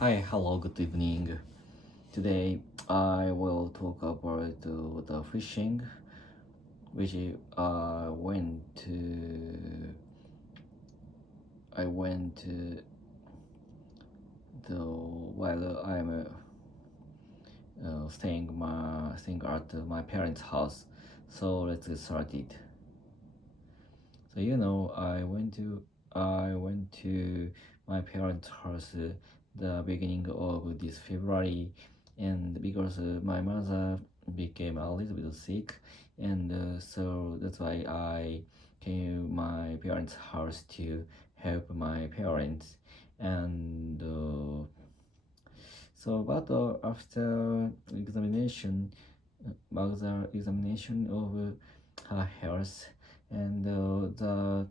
Hi, hello, good evening. Today I will talk about the fishing, which I went to the while I'm staying at my parents' house. So let's get started. So I went to my parents' house the beginning of this February, and because my mother became a little bit sick, and so that's why I came to my parents' house to help my parents, and after examination of her health, and the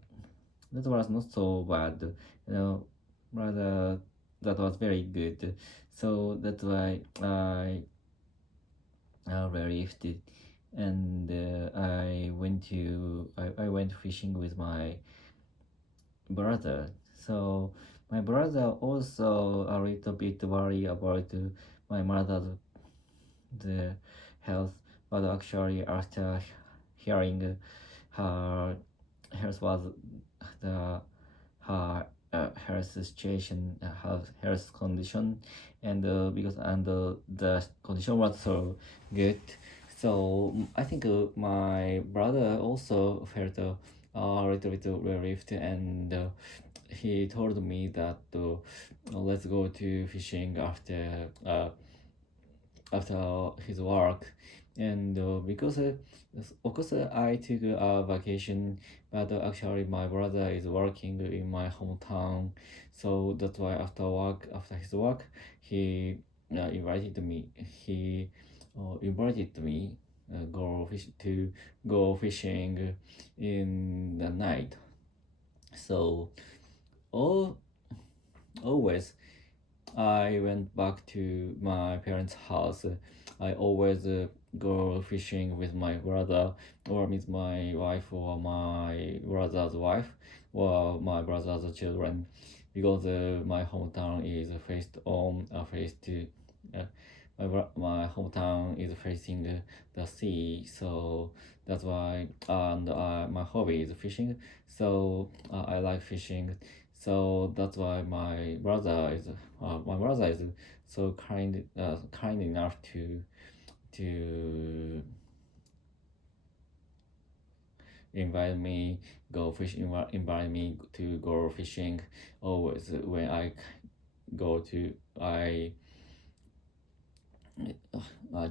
that was not so bad, you know, rather that was very good. So that's why I relieved it, and I went fishing with my brother. So my brother also a little bit worried about my mother's the health, but actually after hearing her health was the her health situation, her health condition, and the condition was so good. So I think my brother also felt a little bit relieved, and he told me that let's go to fishing after his work, and because of course I took a vacation, but actually my brother is working in my hometown, so that's why after his work he invited me to go fishing in the night. So all always I went back to my parents' house. I always go fishing with my brother, or with my wife, or my brother's wife, or my brother's children, because my hometown is uh, my hometown is facing the sea, so that's why, and my hobby is fishing, so I like fishing, so that's why my brother is so kind enough to invite me invite me to go fishing always when go to I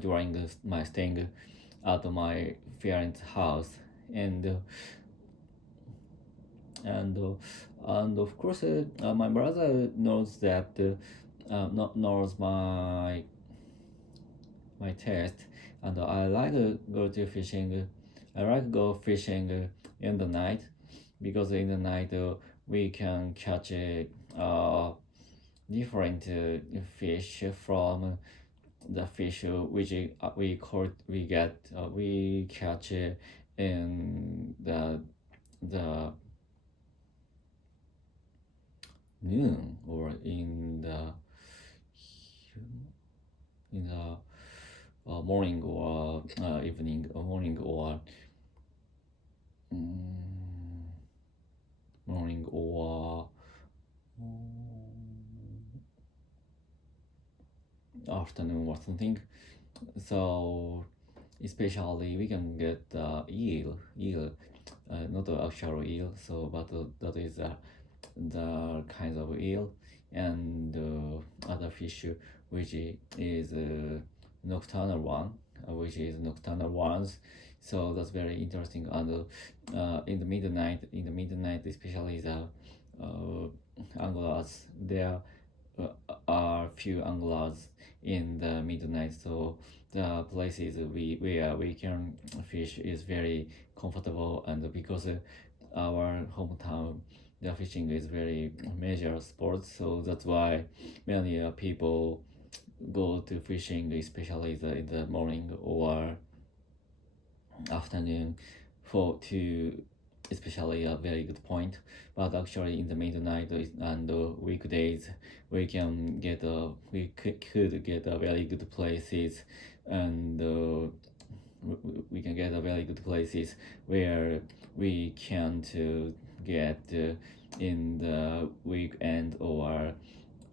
during my staying at my parents' house, and and and of course my brother knows that not knows my taste, and I like go to fishing. I like go fishing in the night, because in the night we can catch different fish from the fish which we catch in the noon, or in the morning, or evening, or morning, or mm, morning, or afternoon, or something. So especially we can get eel, not the actual eel, so but that is the kind of eel, and other fish which is nocturnal one, which is nocturnal ones. So that's very interesting. And in the midnight, especially the anglers, there are few anglers in the midnight, so the places where we can fish is very comfortable, and because our hometown the fishing is very major sport, so that's why many people go to fishing, especially in the morning or afternoon, for to especially a very good point. But actually, in the midnight and weekdays, we could get a very good places, and we can get a very good places where we can to get in the weekend or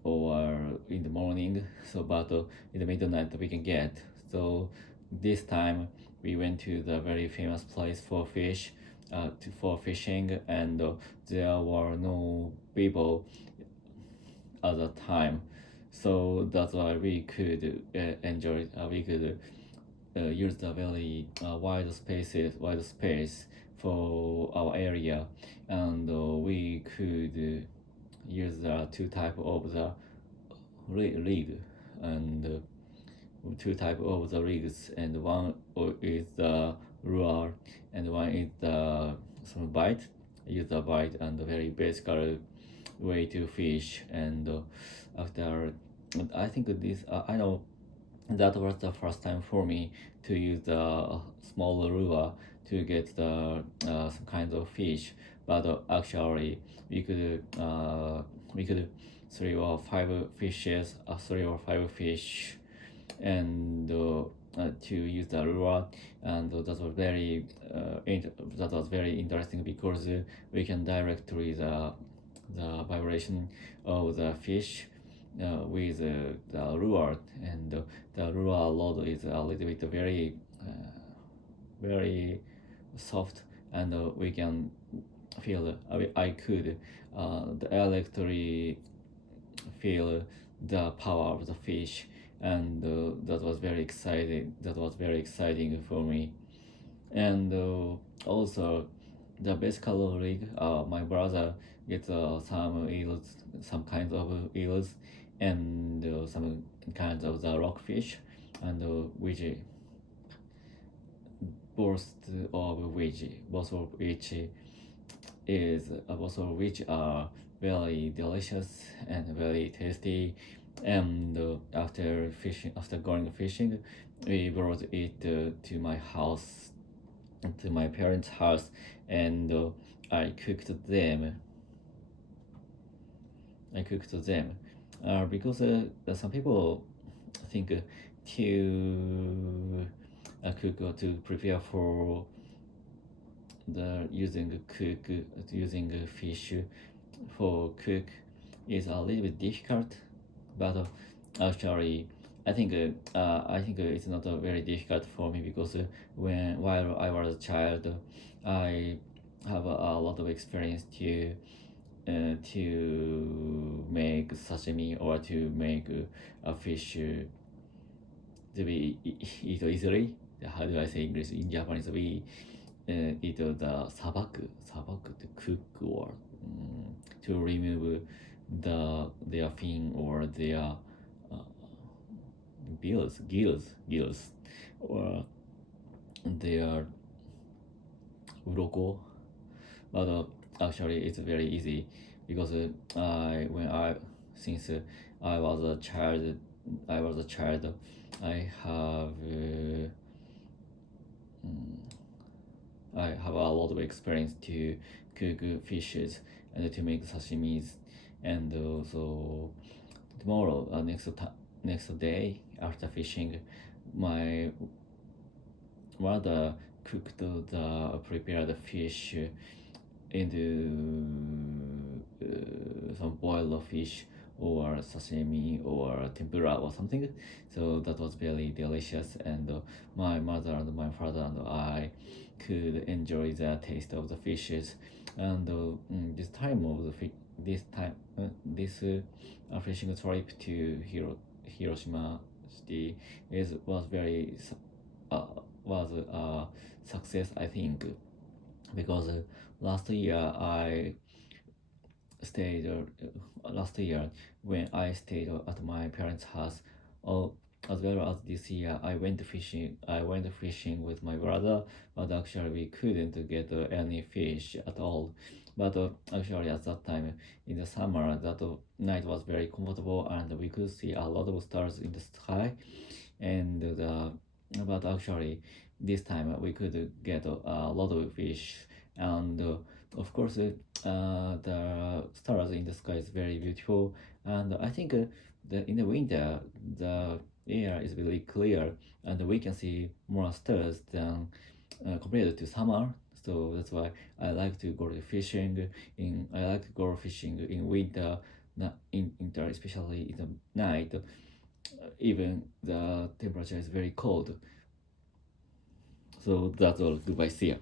in the morning. So, but in the midnight we can get. So this time we went to the very famous place for for fishing, and there were no people at that time. So that's why we could enjoy. We could use the very wide space for our area, and we could use the two type of the rig, and two type of the rigs, and one is the lure, and one is the some bite. Use the bite and the very basic way to fish, and after I think I know that was the first time for me to use the small lure to get the some kind of fish. But actually we could three or five fish, and to use the lure, and that was very interesting because we can directly the vibration of the fish with the lure, and the lure load is a little bit very soft, and we can feel I could the electric feel the power of the fish, and that was very exciting for me. And also the basic rig, my brother gets some kinds of eels, and some kinds of the rockfish, and both both of which both of which are very delicious and very tasty. And after going fishing, we brought it to my house, to my parents' house, and I cooked them. Because some people think to cook or to prepare for the using fish for cook is a little bit difficult, but actually I think it's not very difficult for me, because while I was a child, I have a lot of experience to make sashimi, or to make a fish to be eat easily. How do I say English? In Japanese, we eat the sabaku to cook, or to remove their fin, or their gills, or their uroko. But actually it's very easy, because since I was a child, I have I have a lot of experience to cook fishes and to make sashimis. And so tomorrow, next day after fishing, my mother cooked the prepared fish into some boiled fish, or sashimi, or tempura, or something. So that was very delicious, and my mother and my father and I could enjoy the taste of the fishes. And this time of this fishing trip to Hiroshima city uh, was a success, I think, because stayed last year when I stayed at my parents' house, oh, as well as this year I went fishing. With my brother, but actually we couldn't get any fish at all. But actually at that time in the summer, that night was very comfortable, and we could see a lot of stars in the sky. And but actually this time we could get a lot of fish, and of course the stars in the sky is very beautiful. And I think in the winter the air is really clear and we can see more stars than compared to summer. So that's why I like to go fishing in winter, not in winter, especially in the night. Even the temperature is very cold. So that's all. Goodbye. See ya.